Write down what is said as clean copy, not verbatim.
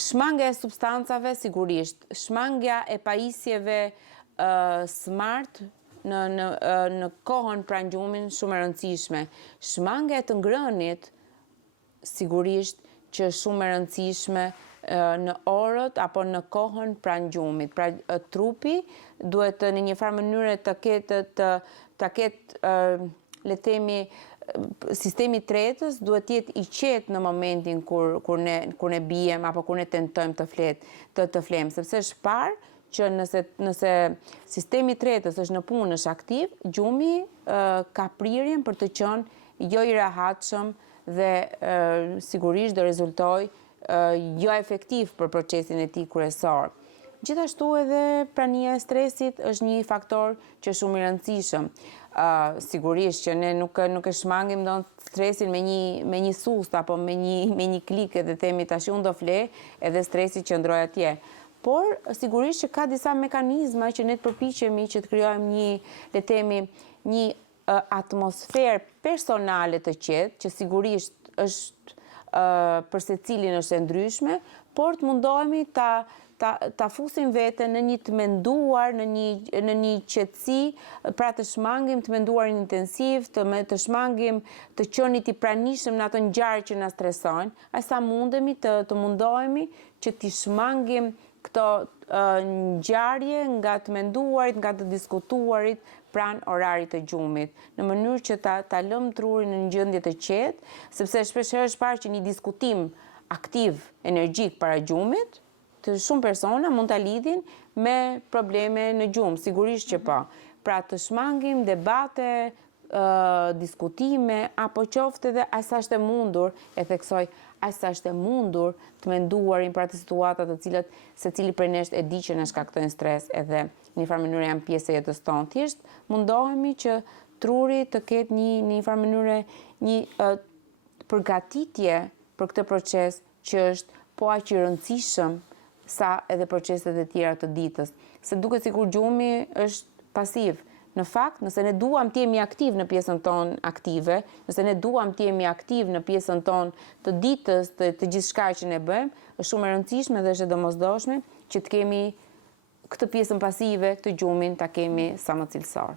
Shmangja e substancave, sigurisht. Shmangja e pajisjeve smart në kohën pranë gjumin shumë e rëndësishme. Shmangja e të ngrënit, sigurisht që është shumë e rëndësishme në orët apo në kohën pranë gjumit. Pra trupi duhet në një farë mënyrë të ketë le të themi sistemi tretës duhet jetë i qetë në momentin kur ne bijem apo kur ne tentojmë të flem, sepse është parë që nëse sistemi tretës është në punë, është aktiv, gjumi ka prirjen për të qenë jo i rehatshëm dhe sigurisht do rezultoj jo efektiv për procesin e tij kryesor. Gjithashtu edhe prania e stresit është një faktor që është shumë i rëndësishëm. Sigurisht që ne nuk e shmangim stresin me një sust apo me një klik dhe themi tash unë do fle edhe stresi qëndroj atje. Por sigurisht që ka disa mekanizma që ne të përpiqemi që të krijojmë një atmosferë personale të qetë, që sigurisht është për secilin është e ndryshme, por të mundohemi ta fusim veten në një të menduar, në një qetësi, pra të shmangim të menduarin intensiv, të shmangim të qenit i pranishëm në ato ngjarje që na stresojnë, aq sa mundemi të mundohemi që t'i shmangim këto ngjarje nga të menduarit, nga të diskutuarit pranë orarit të gjumit, në mënyrë që ta lëmë trurin në një gjendje të qetë, sepse shpeshherë është parë që një diskutim aktiv, energjik para gjumit, të shumë persona mund ta lidhin me probleme në gjumë, sigurisht që po. Pra të shmangim debate, diskutime, apo qoftë edhe aq sa është e mundur, e theksoj, aq sa është e mundur të menduarin për atë situata të cilat secili prej nesh e di që na shkaktojnë stres edhe në një farë mënyrë janë pjesë e jetës tonë. Thjesht mundohemi që truri të ketë një farë mënyrë një përgatitje për këtë proces që është po aq i rëndësishëm sa edhe proceset e tjera të ditës. Se duket sikur gjumi është pasiv. Në fakt, nëse ne duam të jemi aktiv në pjesën tonë aktive, nëse ne duam të jemi aktiv në pjesën tonë të ditës, të gjithçka që ne bëjmë, është shumë e rëndësishme dhe është e domosdoshme që të kemi këtë pjesën pasive, këtë gjumin ta kemi sa më cilësor.